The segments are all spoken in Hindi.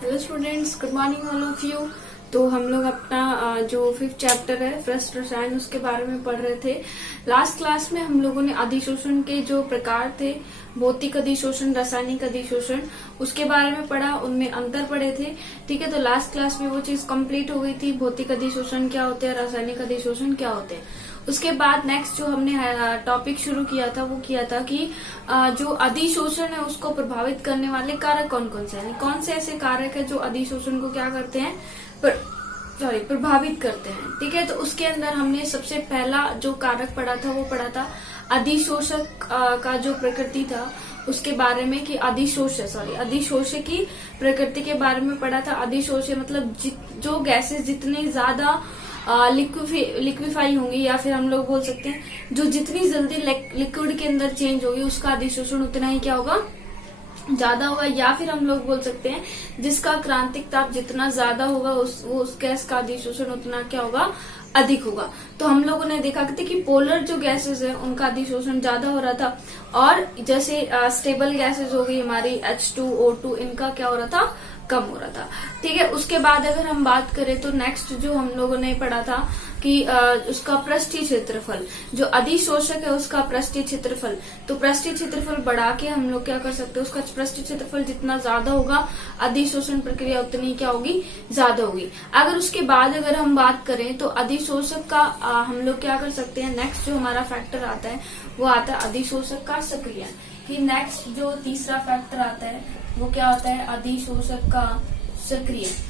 Hello students, good morning all of you. तो हम लोग अपना जो 5th चैप्टर है फर्स्ट रसायन उसके बारे में पढ़ रहे थे। लास्ट क्लास में हम लोगों ने अधिशोषण के जो प्रकार थे, भौतिक अधिशोषण, रासायनिक अधिशोषण, उसके बारे में पढ़ा, उनमें अंतर पढ़े थे। ठीक है, तो लास्ट क्लास में वो चीज कंप्लीट हो गई थी। भौतिक अधिशोषण क्या होते हैं, रासायनिक अधिशोषण क्या होते हैं। उसके बाद नेक्स्ट जो हमने टॉपिक शुरू किया था वो किया था कि जो अधिशोषण है उसको प्रभावित करने वाले कारक कौन कौन से हैं, कौन से ऐसे कारक है जो अधिशोषण को क्या करते हैं, प्रभावित करते हैं। ठीक है, तो उसके अंदर हमने सबसे पहला जो कारक पढ़ा था वो पढ़ा था अधिशोषक का जो प्रकृति था उसके बारे में, कि अधिशोषक की प्रकृति के बारे में पढ़ा था। अधिशोषक मतलब जो गैसेस जितने ज्यादा लिक्विफाई होंगी, या फिर हम लोग बोल सकते हैं जो जितनी जल्दी लिक्विड के अंदर चेंज होगी उसका अधिशोषण उतना ही क्या होगा, ज्यादा होगा। या फिर हम लोग बोल सकते हैं जिसका क्रांतिक ताप जितना ज्यादा होगा उस गैस का अधिशोषण उतना क्या होगा, अधिक होगा। तो हम लोगों ने देखा कि पोलर जो गैसेस है उनका अधिशोषण ज्यादा हो रहा था, और जैसे स्टेबल गैसेस हो गई हमारी H2O2, इनका क्या हो रहा था, कम हो रहा था। ठीक है, उसके बाद अगर हम बात करें तो नेक्स्ट जो हम लोगों ने पढ़ा था कि उसका पृष्ठीय क्षेत्रफल, जो अधिशोषक है उसका पृष्ठीय क्षेत्रफल, तो पृष्ठीय क्षेत्रफल बढ़ा के हम लोग क्या कर सकते हैं, उसका पृष्ठीय क्षेत्रफल जितना ज्यादा होगा अधिशोषण प्रक्रिया उतनी क्या होगी, ज्यादा होगी। अगर उसके बाद अगर हम बात करें तो अधिशोषक का हम लोग क्या कर सकते हैं, नेक्स्ट जो हमारा फैक्टर आता है वो आता है अधिशोषक का सक्रियण। कि नेक्स्ट जो तीसरा फैक्टर आता है वो क्या होता है, अधिशोषक का सक्रियण।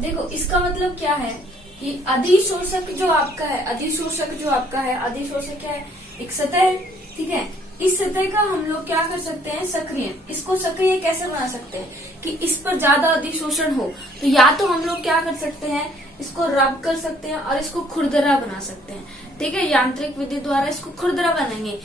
देखो इसका मतलब क्या है कि अधिशोषक जो आपका है, अधिशोषक क्या है, एक सतह है। ठीक है, इस सतह का हम लोग क्या कर सकते हैं, सक्रियण। इसको सक्रिय कैसे बना सकते हैं कि इस पर ज्यादा अधिशोषण हो, तो या तो हम लोग क्या कर सकते हैं, इसको रब कर सकते हैं और इसको खुरदरा बना सकते हैं। ठीक है, यांत्रिक विधि द्वारा इसको खुरदरा बनाएंगे।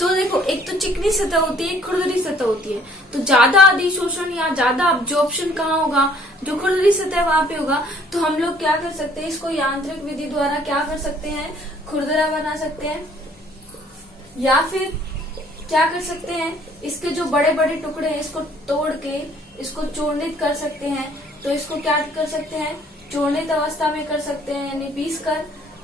तो देखो एक तो चिकनी सतह होती है, एक खुरदरी सतह होती है। तो ज्यादा अधिशोषण या ज्यादा अब्जॉर्प्शन कहाँ होगा, जो खुरदरी सतह वहां पे होगा। तो हम लोग क्या कर सकते हैं, इसको यांत्रिक विधि द्वारा क्या कर सकते हैं, खुरदरा बना सकते हैं। या फिर क्या कर सकते हैं, इसके जो बड़े बड़े टुकड़े हैं इसको तोड़ के इसको चूर्णित कर सकते हैं। तो इसको क्या कर सकते हैं, चूर्णित अवस्था में कर सकते हैं, यानी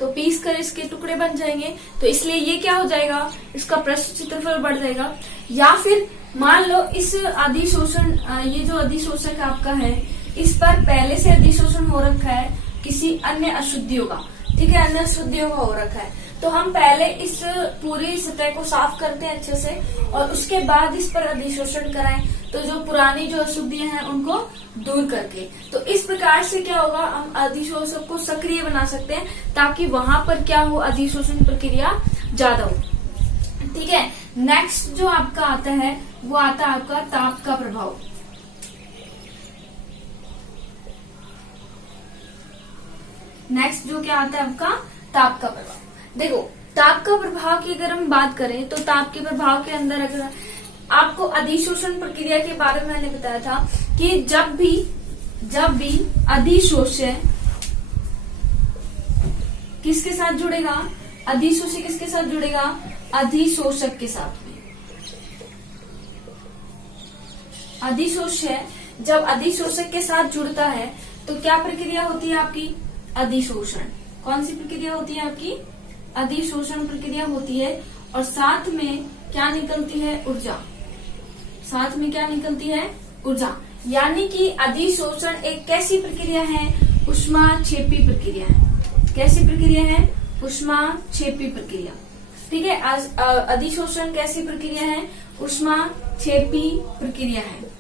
पीस कर इसके टुकड़े बन जाएंगे। तो इसलिए ये क्या हो जाएगा, इसका पृष्ठ क्षेत्रफल बढ़ जाएगा। या फिर मान लो इस अधिशोषण, ये जो अधिशोषक आपका है इस पर पहले से अधिशोषण हो रखा है किसी अन्य अशुद्धियों का। ठीक है, अन्य अशुद्धियों का हो रखा है। तो हम पहले इस पूरी सतह को साफ करते हैं अच्छे से और उसके बाद इस पर अधिशोषण कराएं, तो जो पुरानी जो अशुद्धियां हैं उनको दूर करके। तो इस प्रकार से क्या होगा, हम अधिशोषक को सक्रिय बना सकते हैं ताकि वहां पर क्या हो, अधिशोषण प्रक्रिया ज्यादा हो। ठीक है, नेक्स्ट जो आपका आता है वो आता है आपका ताप का प्रभाव। नेक्स्ट जो क्या आता है आपका ताप का प्रभाव। देखो ताप का प्रभाव की अगर हम बात करें तो ताप के प्रभाव के अंदर अगर आपको अधिशोषण प्रक्रिया के बारे में मैंने बताया था कि जब भी अधिशोष्य किसके साथ जुड़ेगा, अधिशोष्य किसके साथ जुड़ेगा, अधिशोषक के साथ में। अधिशोष्य जब अधिशोषक के साथ जुड़ता है तो क्या प्रक्रिया होती है आपकी, अधिशोषण। कौन सी प्रक्रिया होती है आपकी, अधिशोषण प्रक्रिया होती है। और साथ में क्या निकलती है, ऊर्जा। साथ में क्या निकलती है, ऊर्जा। यानी कि अधिशोषण एक कैसी प्रक्रिया है, ऊष्माक्षेपी प्रक्रिया है। कैसी प्रक्रिया है, ऊष्माक्षेपी प्रक्रिया। ठीक है, अधिशोषण कैसी प्रक्रिया है, ऊष्माक्षेपी प्रक्रिया है।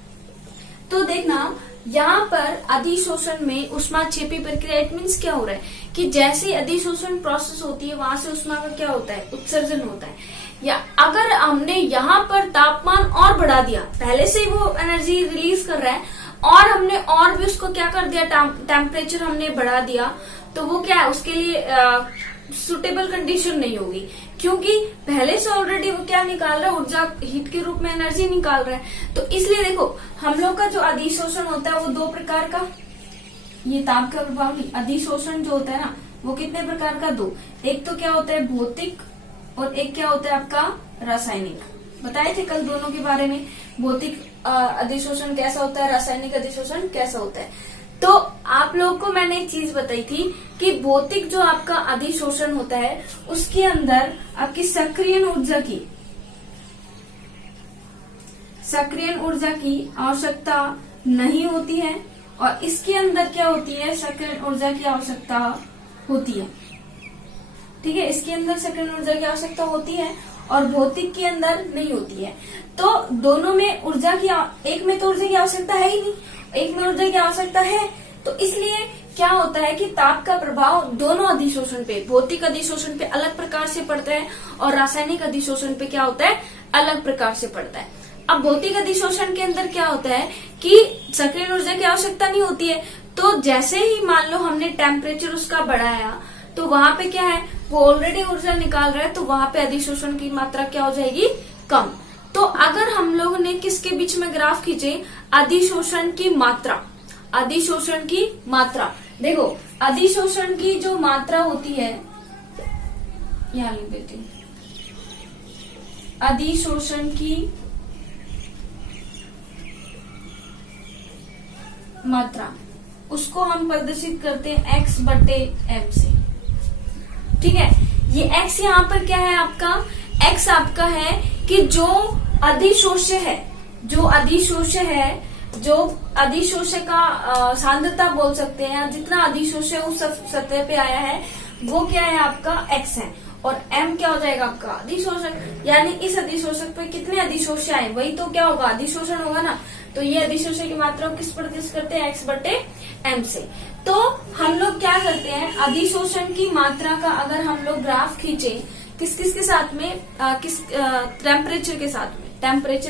तो देखना यहाँ पर अधिशोषण में ऊष्माक्षेपी प्रक्रिया, इट मीन्स क्या हो रहा है कि जैसे अधिशोषण प्रोसेस होती है वहां से ऊष्मा का क्या होता है, उत्सर्जन होता है। या अगर हमने यहाँ पर तापमान और बढ़ा दिया, पहले से ही वो एनर्जी रिलीज कर रहा है और हमने और भी उसको क्या कर दिया, टेम्परेचर हमने बढ़ा दिया, तो वो क्या है, उसके लिए सुटेबल कंडीशन नहीं होगी, क्योंकि पहले से ऑलरेडी वो क्या निकाल रहा है, ऊर्जा, हीट के रूप में एनर्जी निकाल रहा है। तो इसलिए देखो हम लोग का जो अधिशोषण होता है वो दो प्रकार का, ये ताप का प्रभाव नहीं, अधिशोषण जो होता है ना वो कितने प्रकार का, दो। एक तो क्या होता है भौतिक और एक क्या होता है आपका रासायनिक, बताए थे कल दोनों के बारे में, भौतिक अधिशोषण कैसा होता है, रासायनिक अधिशोषण कैसा होता है। तो आप लोगों को मैंने एक चीज बताई थी कि भौतिक जो आपका अधिशोषण होता है उसके अंदर आपकी सक्रियण ऊर्जा की आवश्यकता नहीं होती है, और इसके अंदर क्या होती है, सक्रियण ऊर्जा की आवश्यकता होती है। ठीक है, इसके अंदर सक्रियण ऊर्जा की आवश्यकता होती है और भौतिक के अंदर नहीं होती है। तो दोनों में ऊर्जा की, एक में तो ऊर्जा की आवश्यकता है ही नहीं, एक में ऊर्जा की आवश्यकता है। तो इसलिए क्या होता है कि ताप का प्रभाव दोनों अधिशोषण पे, भौतिक अधिशोषण पे अलग प्रकार से पड़ता है और रासायनिक अधिशोषण पे क्या होता है, अलग प्रकार से पड़ता है। अब भौतिक अधिशोषण के अंदर क्या होता है कि सक्रियण ऊर्जा की आवश्यकता नहीं होती है, तो जैसे ही मान लो हमने टेम्परेचर उसका बढ़ाया तो वहां पे क्या है, वो ऑलरेडी ऊर्जा निकाल रहा है, तो वहां पे अधिशोषण की मात्रा क्या हो जाएगी, कम। तो अगर हम लोग ने किसके बीच में ग्राफ खींचे, अधिशोषण की मात्रा, देखो अधिशोषण की जो मात्रा होती है, यहां लिख देती हूं, अधिशोषण की मात्रा, उसको हम प्रदर्शित करते हैं x/m से। ठीक है, ये x यहाँ पर क्या है आपका, x आपका है कि जो अधिशोष्य है, जो अधिशोष्य का सांद्रता बोल सकते हैं, जितना अधिशोष्य उस सतह पे आया है वो क्या है आपका x है, और m क्या हो जाएगा आपका अधिशोषक, यानी इस अधिशोषक पे कितने अधिशोष्य आए वही तो क्या होगा, अधिशोषण होगा ना। तो ये अधिशोषण की मात्रा को किस प्रदर्शित करते हैं, x/m से। तो हम लोग क्या करते हैं, अधिशोषण की मात्रा का अगर हम लोग ग्राफ खींचे किस के साथ में, टेम्परेचर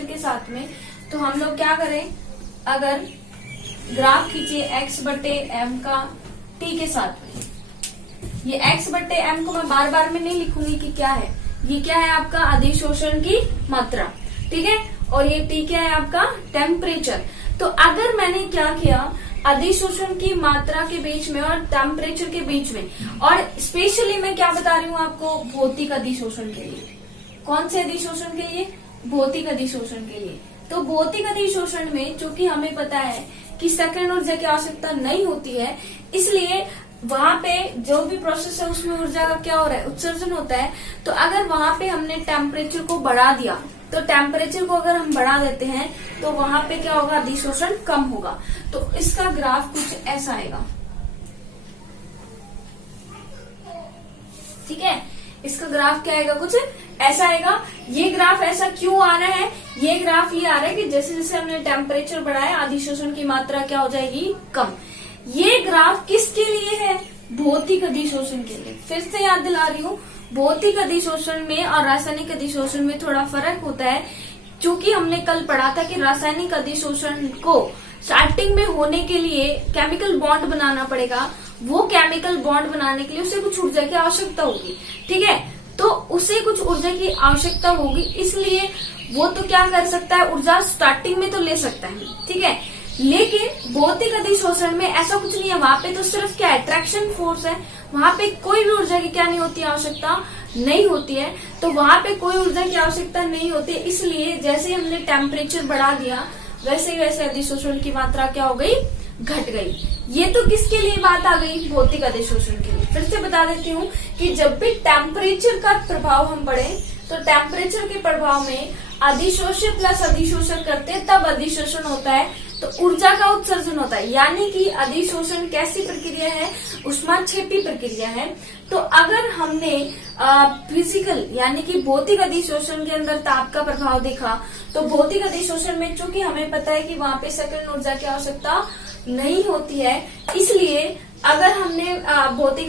के साथ में, तो हम लोग क्या करें, अगर ग्राफ खींचे x/m का t के साथ में, ये x/m को मैं बार बार में नहीं लिखूंगी कि क्या है, ये क्या है आपका अधिशोषण की मात्रा, ठीक है, और ये t क्या है आपका टेम्परेचर। तो अगर मैंने क्या किया, अधिशोषण की मात्रा के बीच में और टेम्परेचर के बीच में, और स्पेशली मैं क्या बता रही हूँ आपको, भौतिक अधिशोषण के लिए। कौन से अधिशोषण के लिए, भौतिक अधिशोषण के लिए। तो भौतिक अधिशोषण में चूंकि हमें पता है कि सक्रियण ऊर्जा की आवश्यकता नहीं होती है, इसलिए वहां पे जो भी प्रोसेस है उसमें ऊर्जा का क्या हो रहा है, उत्सर्जन होता है। तो अगर वहां पे हमने टेम्परेचर को बढ़ा दिया, तो टेम्परेचर को अगर हम बढ़ा देते हैं तो वहां पे क्या होगा, अधिशोषण कम होगा। तो इसका ग्राफ कुछ ऐसा आएगा, ठीक है, इसका ग्राफ क्या आएगा, कुछ ऐसा आएगा। ये ग्राफ ऐसा क्यों आ रहा है, ये ग्राफ ये आ रहा है कि जैसे जैसे हमने टेम्परेचर बढ़ाया अधिशोषण की मात्रा क्या हो जाएगी, कम। ये ग्राफ किसके लिए है, भौतिक अधिशोषण के लिए। फिर से याद दिला रही हूँ, भौतिक अधिशोषण में और रासायनिक अधिशोषण में थोड़ा फर्क होता है, क्योंकि हमने कल पढ़ा था कि रासायनिक अधिशोषण को स्टार्टिंग में होने के लिए केमिकल बॉन्ड बनाना पड़ेगा। वो केमिकल बॉन्ड बनाने के लिए उसे कुछ ऊर्जा की आवश्यकता होगी, ठीक है, तो उसे कुछ ऊर्जा की आवश्यकता होगी, इसलिए वो तो क्या कर सकता है, ऊर्जा स्टार्टिंग में तो ले सकता है, ठीक है। लेकिन भौतिक अधिशोषण में ऐसा कुछ नहीं है, वहां पे तो सिर्फ क्या है, अट्रैक्शन फोर्स है, वहां पे कोई भी ऊर्जा की क्या नहीं होती, आवश्यकता नहीं होती है। तो वहां पे कोई ऊर्जा की आवश्यकता नहीं होती, इसलिए जैसे हमने टेम्परेचर बढ़ा दिया वैसे वैसे अधिशोषण की मात्रा क्या हो गई, घट गई। ये तो किसके लिए बात आ गई, भौतिक अधिशोषण के लिए। फिर से बता देती हूँ कि जब भी टेम्परेचर का प्रभाव हम पढ़े तो टेम्परेचर के प्रभाव में अधिशोष्य प्लस अधिशोषण करते हैं, तब अधिशोषण होता है, तो ऊर्जा का उत्सर्जन होता है। यानी कि अधिशोषण कैसी प्रक्रिया है, ऊष्माक्षेपी प्रक्रिया है। तो अगर हमने फिजिकल यानी कि भौतिक अधिशोषण के अंदर ताप का प्रभाव देखा, तो भौतिक अधिशोषण में चूंकि हमें पता है कि वहां पे सक्रियण ऊर्जा की आवश्यकता नहीं होती है, इसलिए अगर हमने भौतिक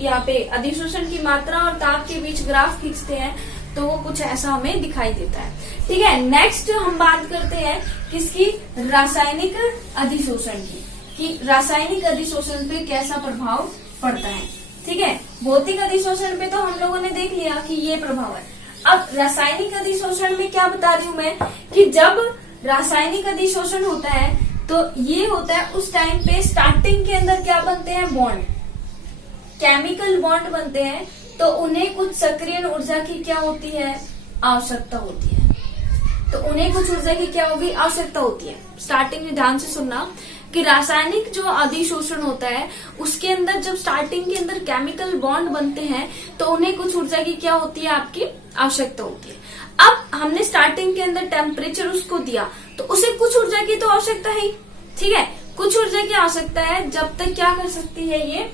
यहाँ पे अधिशोषण की मात्रा और ताप के बीच ग्राफ खींचते हैं तो वो कुछ ऐसा हमें दिखाई देता है, ठीक है। नेक्स्ट हम बात करते हैं किसकी, रासायनिक अधिशोषण की, कि रासायनिक अधिशोषण पे कैसा प्रभाव पड़ता है, ठीक है। भौतिक अधिशोषण पे तो हम लोगों ने देख लिया कि ये प्रभाव है। अब रासायनिक अधिशोषण में क्या बता रही हूँ मैं, कि जब रासायनिक अधिशोषण होता है तो ये होता है उस टाइम पे स्टार्टिंग के अंदर क्या बनते हैं, बॉन्ड, केमिकल बॉन्ड बनते हैं, तो उन्हें कुछ सक्रियण ऊर्जा की क्या होती है, आवश्यकता होती है। तो उन्हें कुछ ऊर्जा की क्या होगी, आवश्यकता होती है। स्टार्टिंग में ध्यान से सुनना कि रासायनिक जो अधिशोषण होता है उसके अंदर जब स्टार्टिंग के अंदर केमिकल बॉन्ड बनते हैं तो उन्हें कुछ ऊर्जा की क्या होती है, आपकी आवश्यकता होती है। अब हमने स्टार्टिंग के अंदर टेम्परेचर उसको दिया तो उसे कुछ ऊर्जा की तो आवश्यकता है, ठीक है, कुछ ऊर्जा की आवश्यकता है। जब तक क्या कर सकती है ये,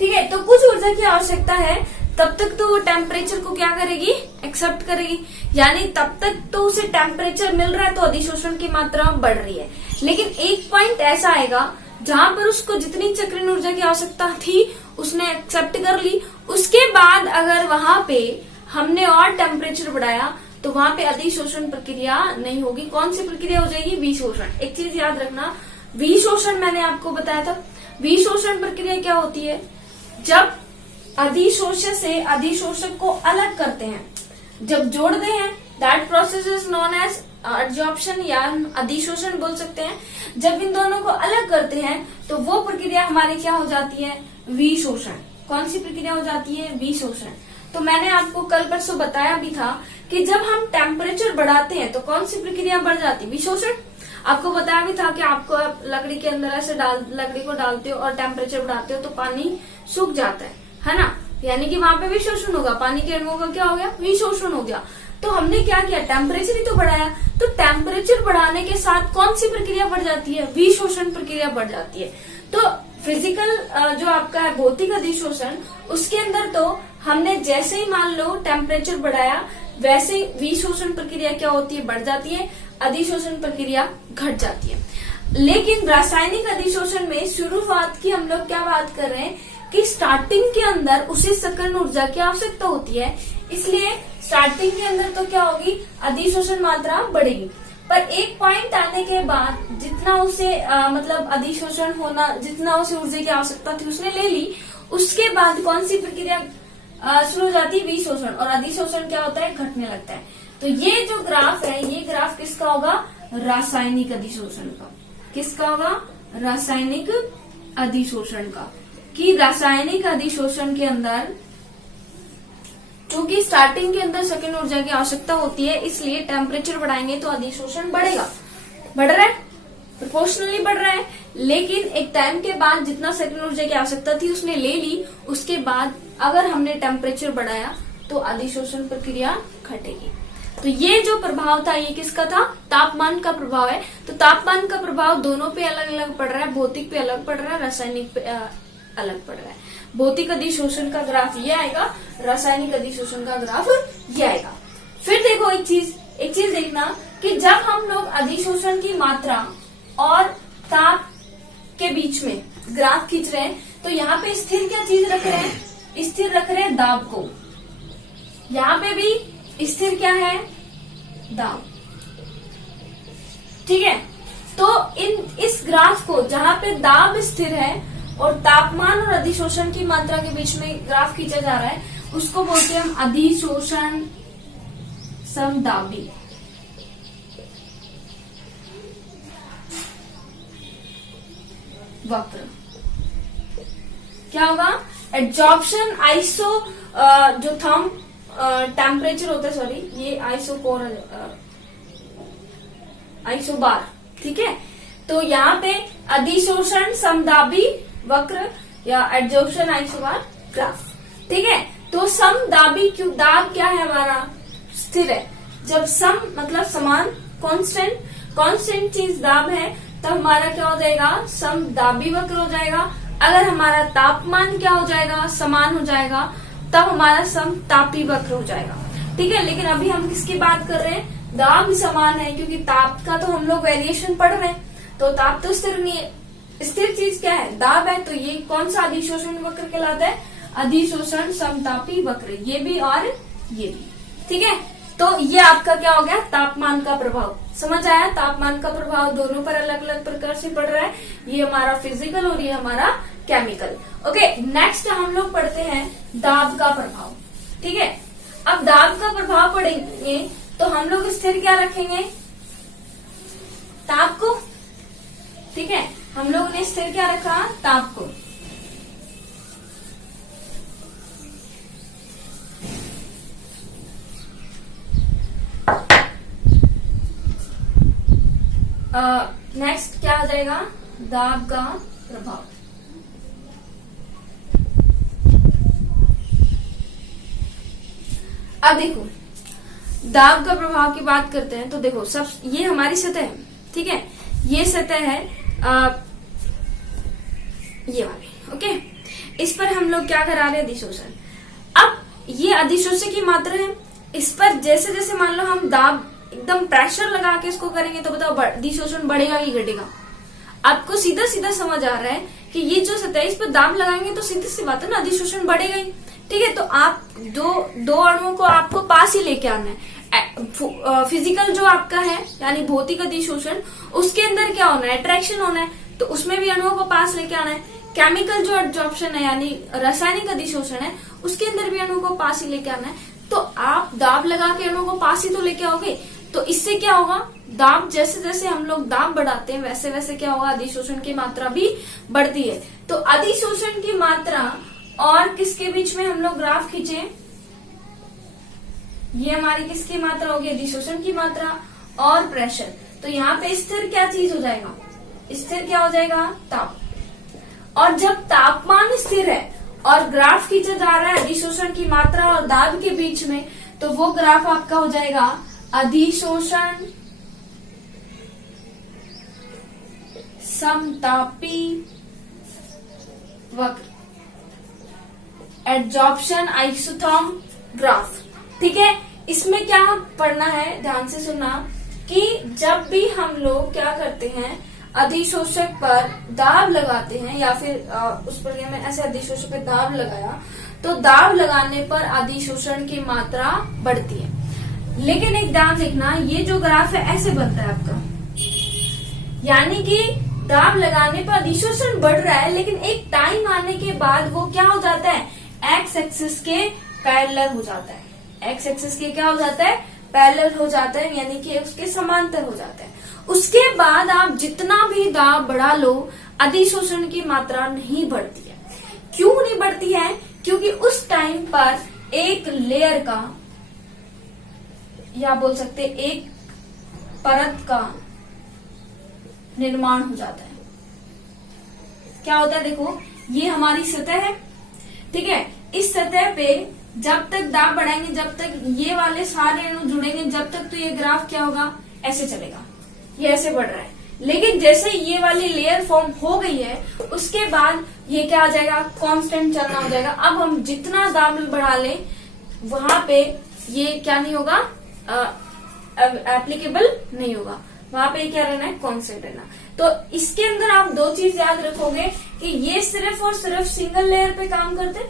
ठीक है, तो कुछ ऊर्जा की आवश्यकता है तब तक तो वो टेम्परेचर को क्या करेगी, एक्सेप्ट करेगी, यानी तब तक तो उसे टेम्परेचर मिल रहा है तो अधिशोषण की मात्रा बढ़ रही है। लेकिन एक पॉइंट ऐसा आएगा जहां पर उसको जितनी चक्रण ऊर्जा की आवश्यकता थी उसने एक्सेप्ट कर ली, उसके बाद अगर वहां पे हमने और टेम्परेचर बढ़ाया तो वहां पे अधिशोषण प्रक्रिया नहीं होगी। कौन सी प्रक्रिया हो जाएगी, विशोषण। एक चीज याद रखना, विशोषण मैंने आपको बताया था। विशोषण प्रक्रिया क्या होती है, जब अधिशोषक से अधिशोषक को अलग करते हैं, जब जोड़ते हैं, that process is known as adsorption या अधिशोषण बोल सकते हैं। जब इन दोनों को अलग करते हैं तो वो प्रक्रिया हमारी क्या हो जाती है, विशोषण। कौन सी प्रक्रिया हो जाती है, विशोषण। तो मैंने आपको कल परसों बताया भी था कि जब हम टेम्परेचर बढ़ाते हैं तो कौन सी प्रक्रिया बढ़ जाती है, विशोषण। आपको बताया भी था कि आपको लकड़ी के अंदर ऐसे लकड़ी को डालते हो और टेम्परेचर बढ़ाते हो तो पानी सूख जाता है ना, यानी कि वहां पे विशोषण होगा, पानी के अणुओं का क्या हो गया, विशोषण हो गया। तो हमने क्या किया, टेम्परेचर ही तो बढ़ाया। तो टेम्परेचर बढ़ाने के साथ कौन सी प्रक्रिया बढ़ जाती है, विशोषण प्रक्रिया बढ़ जाती है। तो फिजिकल जो आपका है भौतिक अधिशोषण, उसके अंदर तो हमने जैसे ही मान लो टेम्परेचर बढ़ाया वैसे विशोषण प्रक्रिया क्या होती है, बढ़ जाती है, अधिशोषण प्रक्रिया घट जाती है। लेकिन रासायनिक अधिशोषण में शुरुआत की हम लोग क्या बात कर रहे हैं कि स्टार्टिंग के अंदर उसे सकल ऊर्जा की आवश्यकता होती है, इसलिए स्टार्टिंग के अंदर तो क्या होगी, अधिशोषण मात्रा बढ़ेगी। पर एक पॉइंट आने के बाद जितना उसे मतलब अधिशोषण होना, जितना उसे ऊर्जा की आवश्यकता थी उसने ले ली, उसके बाद कौन सी प्रक्रिया शुरू हो जाती है, विशोषण। और अधिशोषण क्या होता है, घटने लगता है। तो ये जो ग्राफ है, ये ग्राफ किसका होगा, रासायनिक अधिशोषण का। किसका होगा, रासायनिक अधिशोषण का। कि रासायनिक अधिशोषण के अंदर चूंकि स्टार्टिंग के अंदर सेकंड ऊर्जा की आवश्यकता होती है, इसलिए टेम्परेचर बढ़ाएंगे तो अधिशोषण बढ़ेगा, बढ़ रहा है, प्रोपोर्शनली बढ़ रहा है। लेकिन एक टाइम के बाद जितना सेकंड ऊर्जा की आवश्यकता थी उसने ले ली, उसके बाद अगर हमने टेम्परेचर बढ़ाया तो अधिशोषण प्रक्रिया घटेगी। तो ये जो प्रभाव था ये किसका था, तापमान का प्रभाव है। तो तापमान का प्रभाव दोनों पे अलग अलग पड़ रहा है, भौतिक पे अलग पड़ रहा है, रासायनिक पे अलग पड़ रहा है। भौतिक अधिशोषण का ग्राफ ये आएगा, रासायनिक अधिशोषण का ग्राफ ये आएगा। फिर देखो एक चीज देखना कि जब हम लोग अधिशोषण की मात्रा और ताप के बीच में ग्राफ खींच रहे हैं तो यहाँ पे स्थिर क्या चीज रख रहे हैं, स्थिर रख रहे हैं दाब को। यहाँ पे भी स्थिर क्या है, दाब, ठीक है। तो इस ग्राफ को जहाँ पे दाब स्थिर है और तापमान और अधिशोषण की मात्रा के बीच में ग्राफ खींचा जा रहा है, उसको बोलते हैं हम अधिशोषण समदाबी। वक्र क्या होगा, एड्जॉर्प्शन आइसो जो थंब टेम्परेचर होता है, सॉरी ये आइसोबार, ठीक है। तो यहाँ पे अधिशोषण समदाबी वक्र या एड्जॉर्प्शन आइसोबार ग्राफ, ठीक है। तो समदाबी क्यों, दाब क्या है हमारा, स्थिर है। जब सम मतलब समान, कांस्टेंट चीज दाब है तब हमारा क्या हो जाएगा, समदाबी वक्र हो जाएगा। अगर हमारा तापमान क्या हो जाएगा, समान हो जाएगा, तब हमारा समतापी वक्र हो जाएगा, ठीक है। लेकिन अभी हम किसकी बात कर रहे हैं, दाब समान है, क्योंकि ताप का तो हम लोग वेरिएशन पढ़ रहे हैं, तो ताप तो स्थिर नहीं है। स्थिर चीज क्या है, दाब है। तो ये कौन सा अधिशोषण वक्र कहलाता है, अधिशोषण समतापी वक्र, ये भी और ये भी, ठीक है। तो ये आपका क्या हो गया, तापमान का प्रभाव। समझ आया, तापमान का प्रभाव दोनों पर अलग अलग प्रकार से पड़ रहा है। ये हमारा फिजिकल और ये हमारा केमिकल। ओके, नेक्स्ट हम लोग पढ़ते हैं दाब का प्रभाव, ठीक है। अब दाब का प्रभाव पढ़ेंगे तो हम लोग स्थिर क्या रखेंगे, ताप को, ठीक है। हम लोगों ने स्थिर क्या रखा, ताप को। नेक्स्ट क्या आ जाएगा, दाब का प्रभाव। अब देखो दाब का प्रभाव की बात करते हैं तो देखो सब ये हमारी सतह है, ठीक है, ये सतह है ये वाली, ओके। इस पर हम लोग क्या करा रहे हैं, अधिशोषण। अब ये अधिशोषण की मात्रा है, इस पर जैसे जैसे मान लो हम दाब एकदम प्रेशर लगा के इसको करेंगे तो बताओ अधिशोषण बढ़ेगा कि घटेगा। आपको सीधा सीधा समझ आ रहा है कि ये जो सतह है इस पर दाब लगाएंगे तो सीधी सी बात है ना, अधिशोषण बढ़ेगा ही, ठीक है। तो आप दो अणुओं को आपको पास ही लेके आना है। फिजिकल जो आपका है यानी भौतिक अधिशोषण, उसके अंदर क्या होना है, अट्रैक्शन होना है, तो उसमें भी अणुओं को पास लेके आना है। केमिकल जो एब्जॉर्प्शन है यानी रासायनिक अधिशोषण है, उसके अंदर भी अणुओं को पास ही लेके आना है। तो आप दाब लगा के अणुओं को पास ही तो लेके आओगे, तो इससे क्या होगा, दाब जैसे जैसे हम लोग दाब बढ़ाते हैं वैसे वैसे क्या होगा, अधिशोषण की मात्रा भी बढ़ती है। तो अधिशोषण की मात्रा और किसके बीच में हम लोग ग्राफ खींचे, ये हमारी किसकी मात्रा होगी, अधिशोषण की मात्रा और प्रेशर। तो यहाँ पे स्थिर क्या चीज हो जाएगा, स्थिर क्या हो जाएगा, ताप। और जब तापमान स्थिर है और ग्राफ खींचा जा रहा है अधिशोषण की मात्रा और दाब के बीच में, तो वो ग्राफ आपका हो जाएगा अधिशोषण समतापी वक्र, एड्जॉर्प्शन आइसोथर्म ग्राफ, ठीक है। इसमें क्या पढ़ना है, ध्यान से सुनना, कि जब भी हम लोग क्या करते हैं, अधिशोषक पर दाब लगाते हैं या फिर उस प्रक्रिया में ऐसे अधिशोषक पे दाब लगाया तो दाब लगाने पर अधिशोषण की मात्रा बढ़ती है। लेकिन एक ध्यान देखना, ये जो ग्राफ है ऐसे बनता है आपका, यानी कि दाब लगाने पर अधिशोषण बढ़ रहा है, लेकिन एक टाइम आने के बाद वो क्या हो जाता है, एक्स एक्सिस के पैरेलल हो जाता है। एक्स एक्सिस के क्या हो जाता है, पैरेलल हो जाता है, यानी कि उसके समांतर हो जाता है। उसके बाद आप जितना भी दाब बढ़ा लो, अधिशोषण की मात्रा नहीं बढ़ती है। क्यों नहीं बढ़ती है, क्योंकि उस टाइम पर एक लेयर का या बोल सकते एक परत का निर्माण हो जाता है। क्या होता है, देखो ये हमारी सतह है, ठीक है। इस सतह पे जब तक दाब बढ़ाएंगे, जब तक ये वाले सारे अणु जुड़ेंगे, जब तक तो ये ग्राफ क्या होगा, ऐसे चलेगा, ये ऐसे बढ़ रहा है। लेकिन जैसे ये वाली लेयर फॉर्म हो गई है, उसके बाद ये क्या आ जाएगा, कांस्टेंट चलना हो जाएगा। अब हम जितना दाब बढ़ा लें वहां पे ये क्या नहीं होगा, एप्लीकेबल नहीं होगा, वहां पे क्या रहना है, कांस्टेंट रहना। तो इसके अंदर आप दो चीज याद रखोगे कि ये सिर्फ और सिर्फ सिंगल लेयर पे काम करते,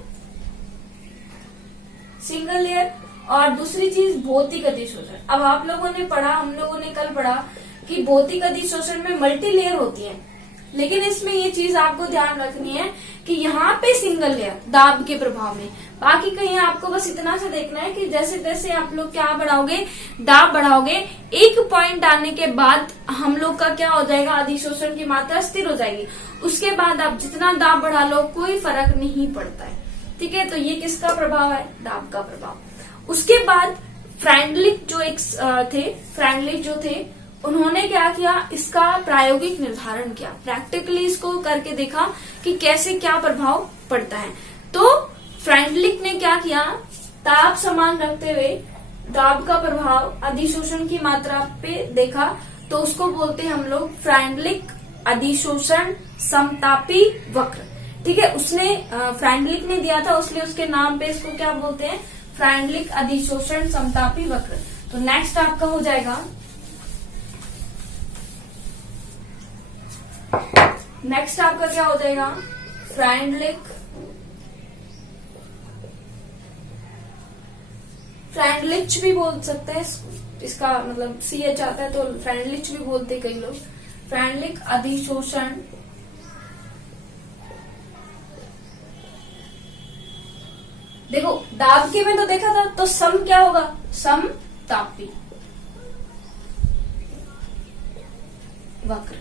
सिंगल लेयर, और दूसरी चीज भौतिक अधिशोषण। अब आप लोगों ने पढ़ा, हम लोगों ने कल पढ़ा कि भौतिक अधिशोषण में मल्टी लेयर होती है, लेकिन इसमें ये चीज आपको ध्यान रखनी है कि यहाँ पे सिंगल लेयर दाब के प्रभाव में, बाकी कहीं आपको बस इतना सा देखना है कि जैसे जैसे आप लोग क्या बढ़ाओगे, दाब बढ़ाओगे, एक पॉइंट आने के बाद हम लोग का क्या हो जाएगा, अधिशोषण की मात्रा स्थिर हो जाएगी। उसके बाद आप जितना दाब बढ़ा लो कोई फर्क नहीं पड़ता है, ठीक है। तो ये किसका प्रभाव है, दाब का प्रभाव। उसके बाद फ्रेंडलिक जो एक थे, फ्रेंडलिक जो थे, उन्होंने क्या किया, इसका प्रायोगिक निर्धारण किया, प्रैक्टिकली इसको करके देखा कि कैसे क्या प्रभाव पड़ता है। तो फ्रेंडलिक ने क्या किया, ताप समान रखते हुए दाब का प्रभाव अधिशोषण की मात्रा पे देखा, तो उसको बोलते हैं हम लोग फ्रेंडलिक अधिशोषण समतापी वक्र, ठीक है। उसने फ्रेंडलिक ने दिया था, उसलिए उसके नाम पे इसको क्या बोलते हैं, फ्रेंडलिक अधिशोषण समतापी वक्र। तो नेक्स्ट आपका हो जाएगा, नेक्स्ट आपका क्या हो जाएगा, फ्रेंडलिच भी बोल सकते हैं, इसका मतलब CH आता है तो फ्रेंडलिच भी बोलते हैं कई लोग। फ्रेंडलिक अधिशोषण देखो दाब के में तो देखा था, तो सम क्या होगा, समतापी वक्र,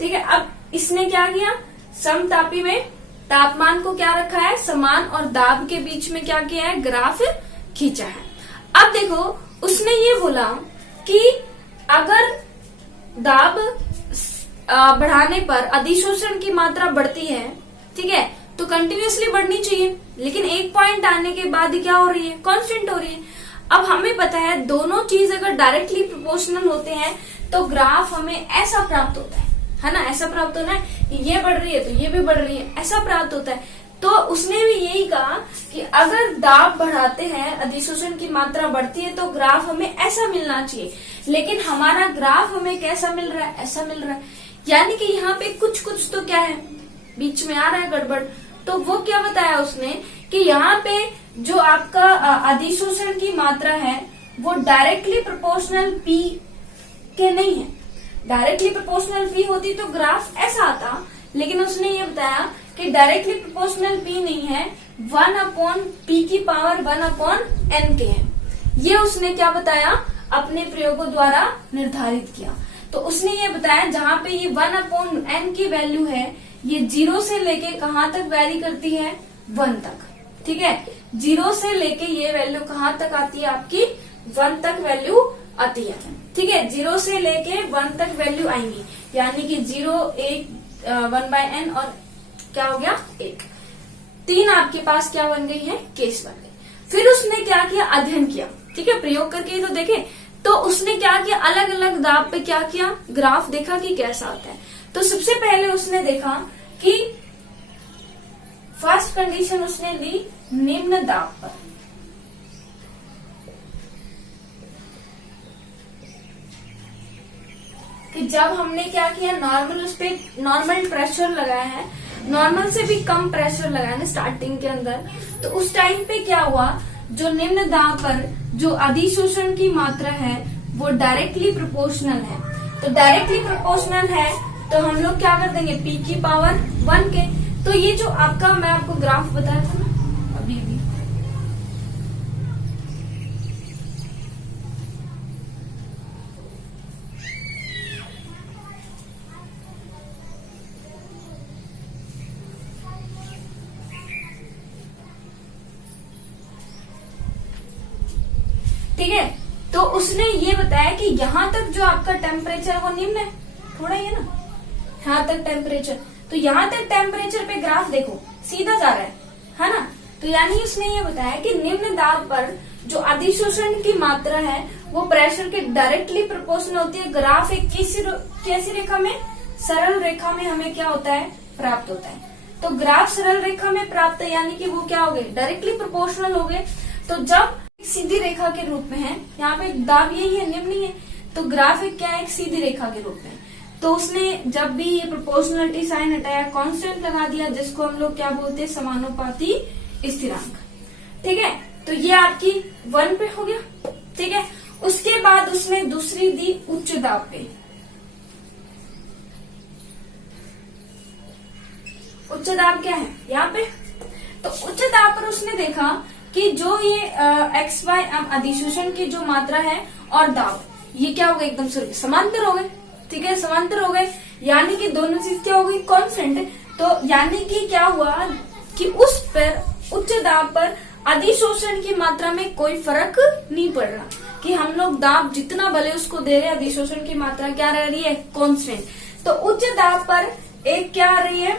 ठीक है। अब इसने क्या किया, समतापी में तापमान को क्या रखा है, समान, और दाब के बीच में क्या किया है, ग्राफ खींचा है। अब देखो उसने ये बोला कि अगर दाब बढ़ाने पर अधिशोषण की मात्रा बढ़ती है, ठीक है, तो कंटिन्यूअसली बढ़नी चाहिए, लेकिन एक पॉइंट आने के बाद ही क्या हो रही है, कांस्टेंट हो रही है। अब हमें पता है दोनों चीज अगर डायरेक्टली प्रोपोर्शनल होते हैं तो ग्राफ हमें ऐसा प्राप्त होता है ना, ऐसा प्राप्त होना है कि ये बढ़ रही है तो ये भी बढ़ रही है, ऐसा प्राप्त होता है। तो उसने भी यही कहा कि अगर दाब बढ़ाते हैं, अधिशोषण की मात्रा बढ़ती है, तो ग्राफ हमें ऐसा मिलना चाहिए, लेकिन हमारा ग्राफ हमें कैसा मिल रहा है, ऐसा मिल रहा है। यानी कि यहाँ पे कुछ कुछ तो क्या है, बीच में आ रहा है गड़बड़। तो वो क्या बताया उसने कि यहाँ पे जो आपका अधिशोषण की मात्रा है वो डायरेक्टली प्रोपोर्शनल पी के नहीं है। डायरेक्टली प्रोपोर्शनल पी होती तो ग्राफ ऐसा आता, लेकिन उसने ये बताया कि डायरेक्टली प्रोपोर्शनल पी नहीं है, 1/p की पावर 1/n के है। ये उसने क्या बताया, अपने प्रयोगों द्वारा निर्धारित किया। तो उसने ये बताया जहां पे ये 1/n की वैल्यू है, ये 0 से लेके कहां तक वैरी करती है, 1 तक, ठीक है। 0 से लेके ये वैल्यू कहां तक आती है आपकी, 1 तक वैल्यू आती है, ठीक है। 0 से लेके 1 तक वैल्यू आएंगी, यानी कि 0, 1, 1/n और क्या हो गया 1, 3 आपके पास क्या बन गई है, केस बन गई। फिर उसने क्या किया, अध्ययन किया, ठीक है, प्रयोग करके ही तो देखे। तो उसने क्या किया, अलग अलग दाब पे क्या किया, ग्राफ देखा कि कैसा आता है। तो सबसे पहले उसने देखा कि फर्स्ट कंडीशन उसने ली निम्न दाब पर, कि जब हमने क्या किया, नॉर्मल उस पे नॉर्मल प्रेशर लगाया है, नॉर्मल से भी कम प्रेशर लगाया ना स्टार्टिंग के अंदर, तो उस टाइम पे क्या हुआ, जो निम्न दाब पर जो अधिशोषण की मात्रा है वो डायरेक्टली प्रोपोर्शनल है। तो डायरेक्टली प्रोपोर्शनल है तो हम लोग क्या कर देंगे, p की पावर 1 के। तो ये जो आपका मैं आपको ग्राफ बताया था ना अभी भी, ठीक है। तो उसने ये बताया कि यहाँ तक जो आपका टेम्परेचर वो निम्न है, थोड़ा ही है ना, यहाँ तक टेम्परेचर, तो यहाँ तक टेम्परेचर पे ग्राफ देखो सीधा जा रहा है ना। तो यानी उसने ये बताया कि निम्न दाब पर जो अधिशोषण की मात्रा है वो प्रेशर के डायरेक्टली प्रोपोर्शनल होती है। ग्राफ एक कैसी रेखा में, सरल रेखा में हमें क्या होता है, प्राप्त होता है। तो ग्राफ सरल रेखा में प्राप्त है, यानी कि वो क्या हो गए, डायरेक्टली प्रोपोर्शनल हो गए। तो जब सीधी रेखा के रूप में है, यहाँ पे दाब यही है, निम्न ही है, तो ग्राफ एक क्या है, एक सीधी रेखा के रूप में। तो उसने जब भी ये प्रोपोर्शनलिटी साइन हटाया, कांस्टेंट लगा दिया, जिसको हम लोग क्या बोलते हैं, समानुपाती स्थिरांक, ठीक है। तो ये आपकी 1 पे हो गया, ठीक है। उसके बाद उसने दूसरी दी उच्च दाब पे। उच्च दाब क्या है यहाँ पे, तो उच्च दाब पर उसने देखा कि जो ये x/m अधिशोषण की जो मात्रा है और दाब, ये क्या हो गए, एकदम से समांतर हो गए, ठीक है, समांतर हो गए, यानी कि दोनों चीज क्या हो गई, कांस्टेंट। तो यानी कि क्या हुआ कि उस पर उच्च दाब पर अधिशोषण की मात्रा में कोई फर्क नहीं पड़ रहा, कि हम लोग दाब जितना भले उसको दे रहे हैं, अधिशोषण की मात्रा क्या रह रही है, कांस्टेंट। तो उच्च दाब पर एक क्या आ रही है,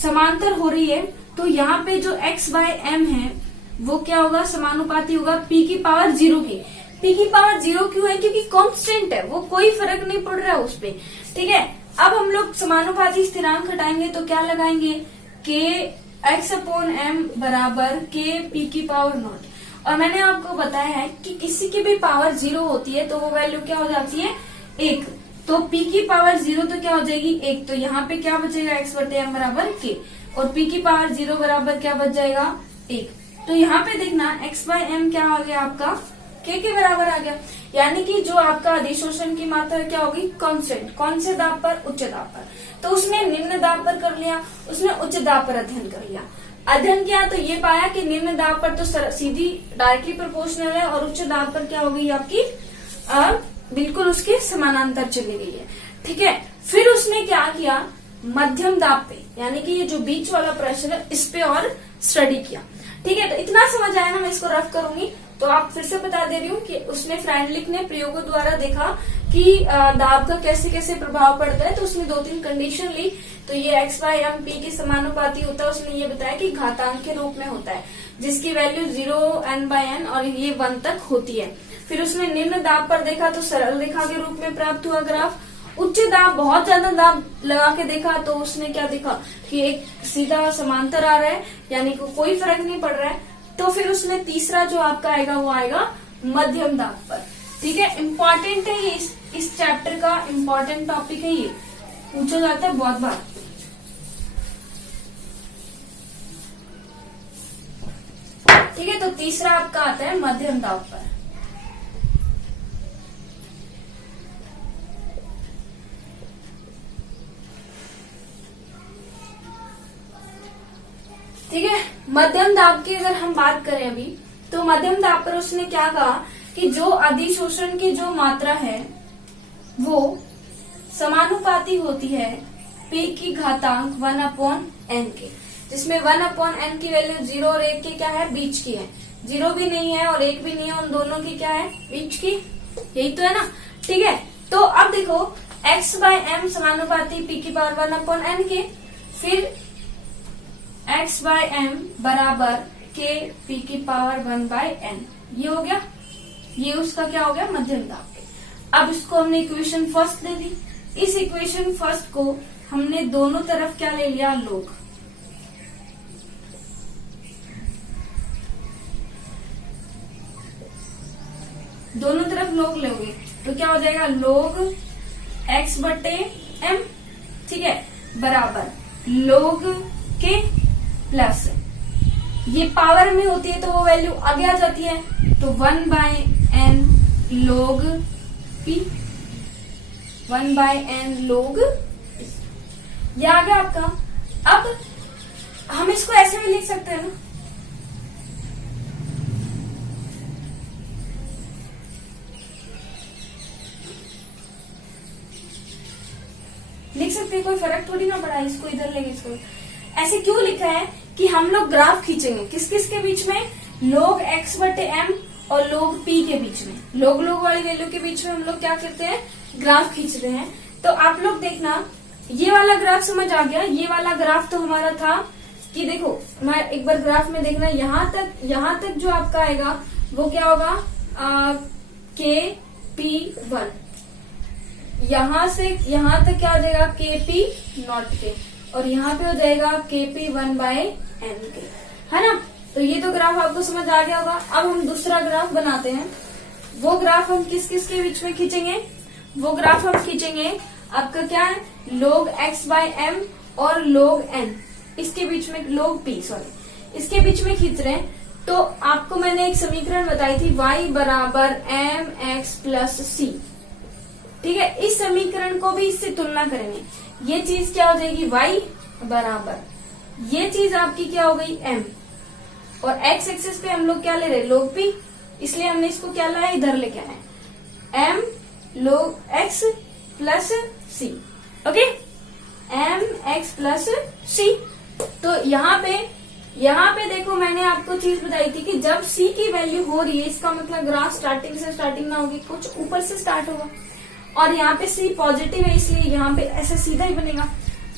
समांतर हो रही है। तो यहाँ पे जो x/m है वो क्या होगा, समानुपाती होगा p की पावर 0 की। p की पावर 0 क्यों है, क्योंकि कांस्टेंट है, वो कोई फर्क नहीं पड़ रहा है उस पे, ठीक है। अब हम लोग समानुपाती स्थिरांक हटाएंगे तो क्या लगाएंगे, k x/m बराबर k p की पावर 0। और मैंने आपको बताया है कि किसी की भी पावर 0 होती है तो वो वैल्यू क्या हो जाती है, 1। तो p की पावर 0 तो क्या हो जाएगी, 1। तो यहाँ पे क्या बचेगा, x/m बराबर k, और p की पावर 0 बराबर क्या बच जाएगा, 1। तो यहाँ पे देखना x/m क्या आ गया आपका, k के बराबर आ गया। यानी कि जो आपका अधिशोषण की मात्रा क्या होगी, कांस्टेंट। कौन से दाब पर, उच्च दाब पर। तो उसने निम्न दाब पर कर लिया, उसने उच्च दाब पर अध्ययन कर लिया। अध्ययन किया तो ये पाया कि निम्न दाब पर तो सीधी डायरेक्टली प्रोपोर्शनल है, और उच्च दाब पर क्या हो गई आपकी, बिल्कुल उसके समानांतर चली गई है, ठीक है। फिर उसने क्या किया, मध्यम दाब पे, यानी कि ये जो बीच वाला प्रेशर है इस पे और स्टडी किया, ठीक है। तो इतना समझ आया ना, मैं इसको रफ करूंगी। तो आप फिर से बता दे रही हूँ कि उसने फ्रेंडलिक ने प्रयोगों द्वारा देखा कि दाब का कैसे कैसे प्रभाव पड़ता है। तो उसने 2-3 कंडीशन ली। तो ये x/m p के समानुपाती होता है। उसने ये बताया कि घातांक के रूप में होता है, जिसकी वैल्यू 0n/n और ये 1 तक होती है। फिर उसने निम्न दाब पर देखा तो सरल रेखा के रूप में प्राप्त हुआ ग्राफ। उच्च दाब, बहुत ज्यादा दाब लगा के देखा तो उसने क्या देखा कि एक सीधा समांतर आ रहा है, यानी कि कोई फर्क नहीं पड़ रहा है। तो फिर उसने तीसरा जो आपका आएगा वो आएगा मध्यम दाब पर। ठीक है, इम्पोर्टेंट है ये, इस चैप्टर का इम्पोर्टेंट टॉपिक है, ये पूछा जाता है बहुत बार। ठीक है, तो तीसरा आपका आता है मध्यम दाब पर। ठीक है, मध्यम दाब की अगर हम बात करें अभी, तो मध्यम दाब पर उसने क्या कहा कि जो अधिशोषण की जो मात्रा है वो समानुपाती होती है P की घातांक 1/n के, जिसमें 1/n की वैल्यू 0 और 1 के क्या है, बीच की है। 0 भी नहीं है और 1 भी नहीं है, उन दोनों की क्या है, बीच की। यही तो है ना। ठीक है, तो अब देखो x/m समानुपाती P की पावर 1/n के, फिर x/m बराबर k P की पावर 1/n, ये हो गया। ये उसका क्या हो गया, मध्यम दाब के। अब इसको हमने इक्वेशन फर्स्ट दे दी। इस इक्वेशन फर्स्ट को हमने दोनों तरफ क्या ले लिया, लोग। दोनों तरफ लोग लोगे तो क्या हो जाएगा, लोग x/m, ठीक है, बराबर लोग के प्लस, ये पावर में होती है तो वो वैल्यू आगे आ जाती है, तो 1/n log p, 1/n log, ये आ गया आपका। अब हम इसको ऐसे भी लिख सकते हैं ना, लिख सकते हैं, कोई फर्क थोड़ी ना पड़ा। इसको इधर लेंगे, इसको ऐसे क्यों लिखा है कि हम लोग ग्राफ खींचेंगे किस किस के बीच में, log x/m और log p के बीच में, log वाली वैल्यू के बीच में हम लोग क्या करते हैं, ग्राफ खींचते हैं। तो आप लोग देखना, ये वाला ग्राफ समझ आ गया। ये वाला ग्राफ तो हमारा था कि देखो, मैं एक बार ग्राफ में देखना, यहाँ तक जो आपका आएगा वो क्या होगा, kp1, यहाँ से यहाँ तक क्या हो जाएगा, kp0 के, और यहाँ पे हो जाएगा kp1/n के, है ना। तो ये तो ग्राफ आपको समझ आ गया होगा। अब हम दूसरा ग्राफ बनाते हैं। वो ग्राफ हम किस किस के बीच में खींचेंगे, वो ग्राफ हम खींचेंगे आपका क्या है, log x/m और log n, इसके बीच में log p, सॉरी, इसके बीच में खींच रहे हैं। तो आपको मैंने एक समीकरण बताई थी, y बराबर mx प्लस c। ठीक है, इस समीकरण को भी इससे तुलना करेंगे। ये चीज क्या हो जाएगी, y बराबर, ये चीज आपकी क्या हो गई, m, और x एक्सिस पे हम लोग क्या ले रहे हैं, log p, इसलिए हमने इसको क्या लाया, इधर लेके आना है, m log x plus c। Okay, m x plus c। तो यहाँ पे देखो, मैंने आपको चीज बताई थी कि जब c की वैल्यू हो रही है, इसका मतलब ग्राफ स्टार्टिंग से स्टार्टिंग ना होगी, कुछ ऊपर से स्टार्ट होगा, और यहाँ पे c पॉजिटिव है, इसलिए यहाँ पे ऐसे सीधा ही बनेगा।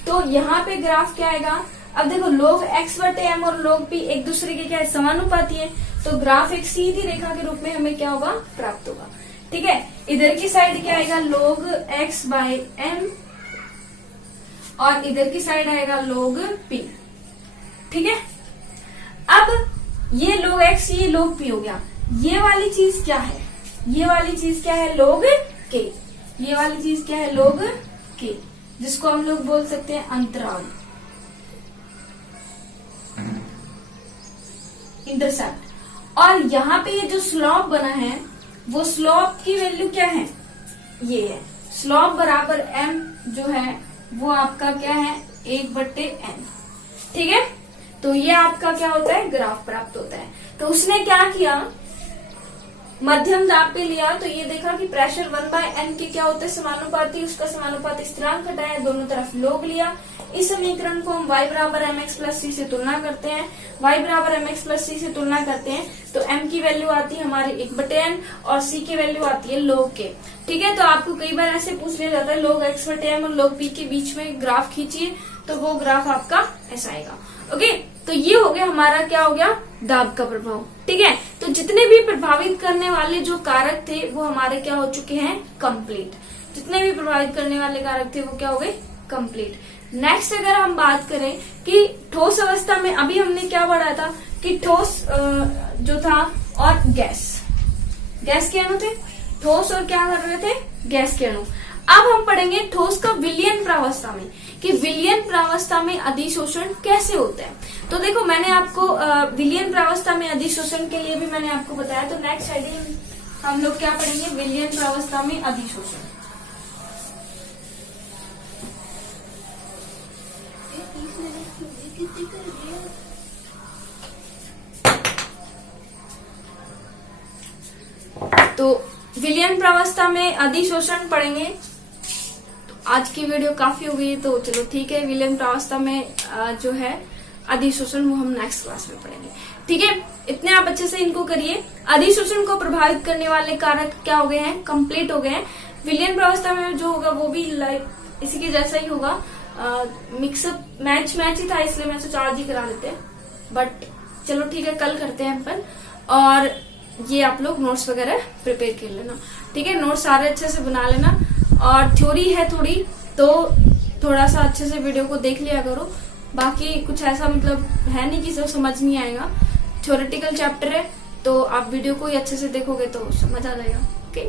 तो यहाँ पे ग्राफ क्या आएगा, अब देखो log x/m और log p एक दूसरे के क्या है, समानुपाती है, तो ग्राफ एक सीधी रेखा के रूप में हमें क्या होगा, प्राप्त होगा। ठीक है, इधर की साइड क्या आएगा, log x/m, और इधर की साइड आएगा log p। ठीक है, अब ये log x, ये log p हो गया। ये वाली चीज क्या है, ये वाली चीज क्या है, log k, ये वाली चीज क्या है, log k, जिसको हम लोग बोल सकते हैं अंतराल, इंटरसेप्ट। और यहाँ पे ये जो स्लॉप बना है, वो स्लॉप की वैल्यू क्या है, ये है, स्लॉप बराबर m जो है वो आपका क्या है, 1/n। ठीक है, तो ये आपका क्या होता है, ग्राफ प्राप्त होता है। तो उसने क्या किया, मध्यम दाब पे लिया तो ये देखा कि प्रेशर 1/n के क्या होते हैं समानुपाती, उसका समानुपाती स्थिरांक हटाया, दोनों तरफ लोग लिया। इस समीकरण को हम y बराबर mx प्लस c से तुलना करते हैं, y बराबर mx प्लस c से तुलना करते हैं तो m की वैल्यू आती है हमारी 1/n और c की वैल्यू आती है log के। ठीक है, तो आपको कई बार ऐसे पूछ लिया जाता है log x/m और log p के बीच में ग्राफ खींचिए, तो वो ग्राफ आपका ऐसा आएगा। ओके, तो ये हो गया हमारा, क्या हो गया, दाब का प्रभाव। ठीक है, तो जितने भी प्रभावित करने वाले जो कारक थे वो हमारे क्या हो चुके हैं, कंप्लीट। जितने भी प्रभावित करने वाले कारक थे वो क्या हो गए, कंप्लीट। नेक्स्ट अगर हम बात करें कि ठोस अवस्था में अभी हमने क्या पढ़ा था कि ठोस जो था और गैस के अणु थे, ठोस और क्या कर रहे थे, गैस के अणु। अब हम पढ़ेंगे ठोस का विलयन प्रावस्था में कि विलयन प्रावस्था में अधिशोषण कैसे होता है। तो देखो मैंने आपको विलयन प्रावस्था में अधिशोषण के लिए भी मैंने आपको बताया, तो नेक्स्ट आइडिया हम लोग क्या पढ़ेंगे, विलयन प्रावस्था में अधिशोषण। तो विलयन प्रावस्था में अधिशोषण पढ़ेंगे। तो आज की वीडियो काफी हो गई, तो चलो ठीक है, विलयन प्रावस्था में जो है अधिशोषण वो हम नेक्स्ट क्लास में पढ़ेंगे। ठीक है, इतने आप अच्छे से इनको करिए। अधिशोषण को प्रभावित करने वाले कारक क्या हो गए हैं, कंप्लीट हो गए हैं। विलयन प्रावस्था में जो होगा वो भी लाइक इसी के जैसा ही होगा, मिक्सअप मैच ही था, इसलिए मैं सोचा आज ही करा लेते हैं, बट चलो ठीक है, कल करते हैं अपन। और ये आप लोग नोट्स वगैरह प्रिपेयर कर लेना। ठीक है, नोट्स सारे अच्छे से बना लेना, और थ्योरी है थोड़ी, तो थोड़ा सा अच्छे से वीडियो को देख लिया करो। बाकी कुछ ऐसा मतलब है नहीं कि समझ नहीं आएगा, थ्योरेटिकल चैप्टर है, तो आप वीडियो को ही अच्छे से देखोगे तो समझ आ जाएगा। ओके।